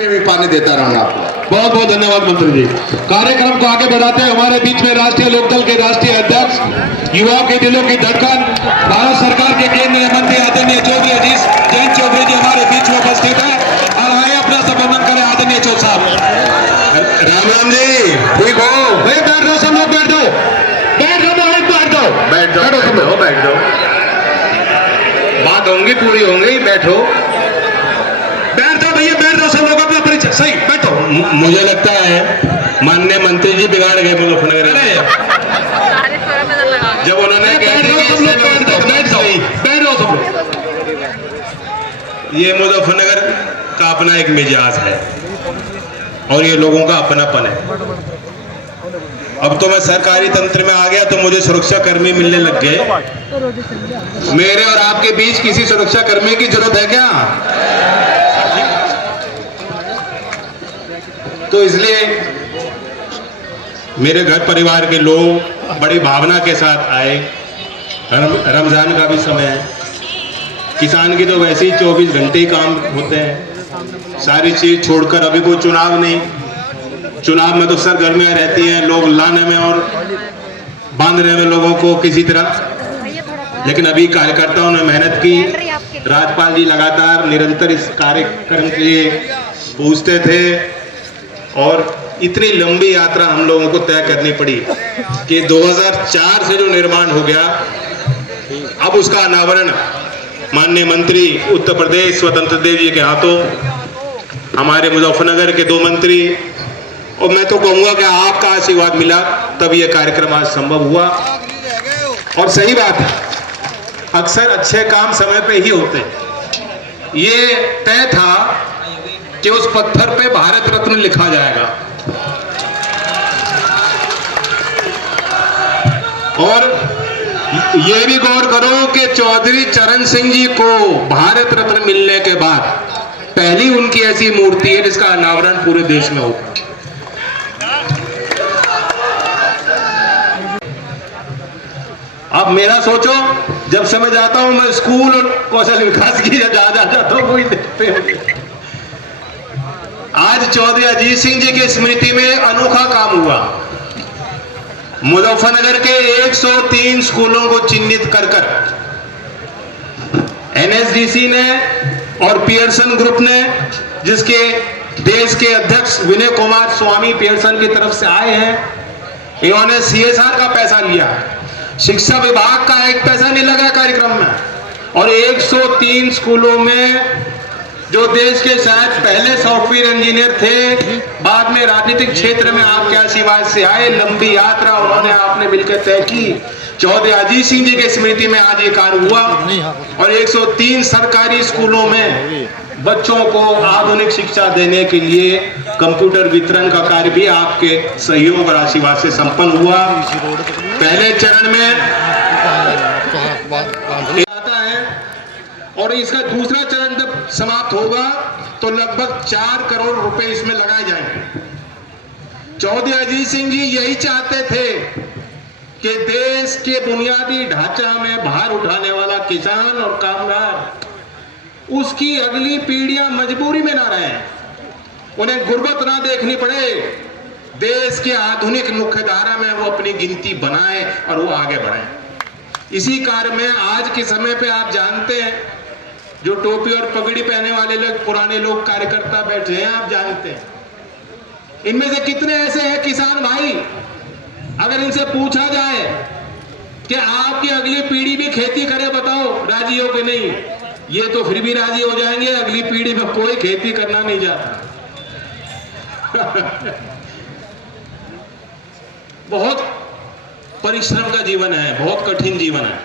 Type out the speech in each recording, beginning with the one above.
में भी पानी देता रहूंगा आपको। बहुत बहुत धन्यवाद मंत्री जी। कार्यक्रम को आगे बढ़ाते हैं हमारे बीच में राष्ट्रीय लोकदल के राष्ट्रीय अध्यक्ष, युवाओं के दिलों की धड़कन, भारत सरकार के केंद्रीय मंत्री आदरणीय चौधरी अजीत जैन चौधरी जी हमारे बीच में उपस्थित है। और आइए अपना संबोधन करें आदरणीय चौधरी साहब। राम राम जी, ठीक हो? भाई बैठ जाओ, सब लोग बैठ जाओ, बैठ जाओ, बैठ जाओ, बैठ जाओ, बैठ जाओ। बात होंगी पूरी होंगी, बैठो बैठ जाओ भैया, बैठ जाओ सब लोग, अपना परिचय सही बैठो। मुझे लगता है माननीय मंत्री जी बिगाड़ गए मुजफ्फरनगर जब उन्होंने बैठ जाओ सब लोग, बैठ जाओ, बैठ जाओ, बैठ जाओ सब लोग। ये मुजफ्फरनगर का अपना एक मिजाज है और ये लोगों का अपनापन है। अब तो मैं सरकारी तंत्र में आ गया तो मुझे सुरक्षा कर्मी मिलने लग गए। मेरे और आपके बीच किसी सुरक्षा कर्मी की जरूरत है क्या? तो इसलिए मेरे घर परिवार के लोग बड़ी भावना के साथ आए। रमजान का भी समय है, किसान की तो वैसे ही 24 घंटे ही काम होते हैं, सारी चीज छोड़कर अभी कोई चुनाव नहीं, चुनाव में तो सरगर्मियां रहती हैं, लोग लाने में और बांधने में लोगों को किसी तरह। लेकिन अभी कार्यकर्ताओं ने मेहनत की, राज्यपाल जी लगातार निरंतर इस कार्यक्रम के लिए पूछते थे और इतनी लंबी यात्रा हम लोगों को तय करनी पड़ी कि 2004 से जो निर्माण हो गया, अब उसका अनावरण माननीय मंत्री उत्तर प्रदेश स्वतंत्र देव जी के हाथों, हमारे मुजफ्फरनगर के 2 मंत्री, और मैं तो कहूंगा कि आपका आशीर्वाद मिला तब यह कार्यक्रम आज संभव हुआ। और सही बात है, अक्सर अच्छे काम समय पे ही होते हैं। ये तय था कि उस पत्थर पे भारत रत्न लिखा जाएगा और ये भी गौर करो कि चौधरी चरण सिंह जी को भारत रत्न मिलने के बाद पहली उनकी ऐसी मूर्ति है जिसका अनावरण पूरे देश में होगा। अब मेरा सोचो, जब समय जाता हूं मैं स्कूल और कौशल विकास की जाता हूं, कोई देखते हैं। आज चौधरी अजीत सिंह जी की स्मृति में अनोखा काम हुआ। मुजफ्फरनगर के 103 स्कूलों को चिन्हित कर एनएसडीसी ने और पियर्सन ग्रुप ने, जिसके देश के अध्यक्ष विनय कुमार स्वामी पियर्सन की तरफ से आए हैं, इन्होंने सीएसआर का पैसा लिया। शिक्षा विभाग का एक पैसा नहीं लगा कार्यक्रम में। और 103 स्कूलों में जो देश के शायद पहले सॉफ्टवेयर इंजीनियर थे, बाद में राजनीतिक क्षेत्र में आपके आशीर्वाद से आए, लंबी यात्रा उन्होंने आपने मिलकर तय की। चौधरी अजीत सिंह जी की स्मृति में आज ये कार्य हुआ और 103 सरकारी स्कूलों में बच्चों को आधुनिक शिक्षा देने के लिए कंप्यूटर वितरण का कार्य भी आपके सहयोग और आशीर्वाद से संपन्न हुआ। पहले चरण में आता है और इसका दूसरा चरण जब समाप्त होगा तो लगभग 4 करोड़ रुपए इसमें लगाए जाएंगे। चौधरी अजीत सिंह जी यही चाहते थे कि देश के बुनियादी ढांचा में भार उठाने वाला किसान और कामगार, उसकी अगली पीढ़ियां मजबूरी में ना रहें, उन्हें गुर्बत ना देखनी पड़े, देश के आधुनिक मुख्यधारा में वो अपनी गिनती बनाए और वो आगे बढ़े। इसी कार्य में आज के समय पे आप जानते हैं, जो टोपी और पगड़ी पहने वाले लोग, पुराने लोग कार्यकर्ता बैठे हैं, आप जानते हैं, इनमें से कितने ऐसे हैं किसान भाई, अगर इनसे पूछा जाए कि आपकी अगली पीढ़ी भी खेती करे, बताओ राजी हो कि नहीं? ये तो फिर भी राजी हो जाएंगे, अगली पीढ़ी में कोई खेती करना नहीं चाहता। बहुत परिश्रम का जीवन है, बहुत कठिन जीवन है।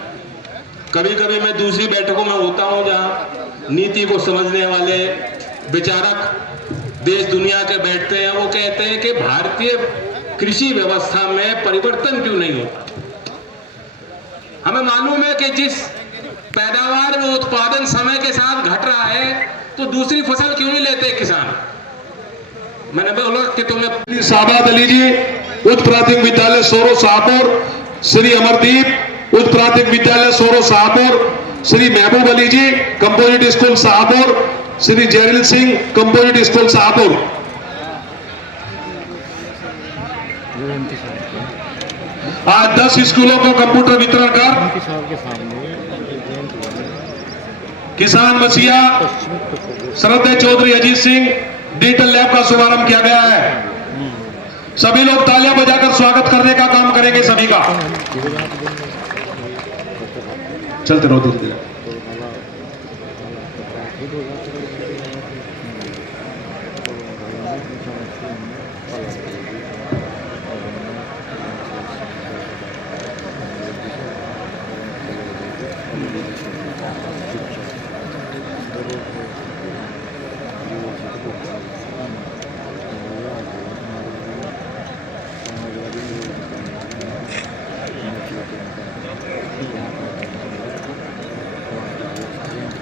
कभी कभी मैं दूसरी बैठकों में होता हूं जहां नीति को समझने वाले विचारक देश दुनिया के बैठते हैं, वो कहते हैं कि भारतीय कृषि व्यवस्था में परिवर्तन क्यों नहीं होता। हमें मालूम है कि जिस पैदावार में उत्पादन समय के साथ घट रहा है, तो दूसरी फसल क्यों नहीं लेते किसान। मैंने बोला कि तुम्हें साबाद अली जी, उच्च प्राथमिक विद्यालय सोरो शाहपुर, श्री अमरदीप उच्च प्राथमिक विद्यालय सोरो Shahpur, Shri Mahboob Ali ji composite school Shahpur, Shri Jairil Singh composite school Shahpur. आज 10 स्कूलों को कंप्यूटर वितरण कर किसान मसीहा श्रद्धेय चौधरी अजीत सिंह डिजिटल लैब का शुभारंभ किया गया है। सभी लोग तालियां बजाकर स्वागत करने का काम करेंगे सभी का। चलते रहो धीरे धीरे।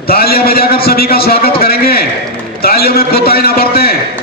तालियां बजाकर सभी का स्वागत करेंगे। तालियों में कोताही ना बरतें।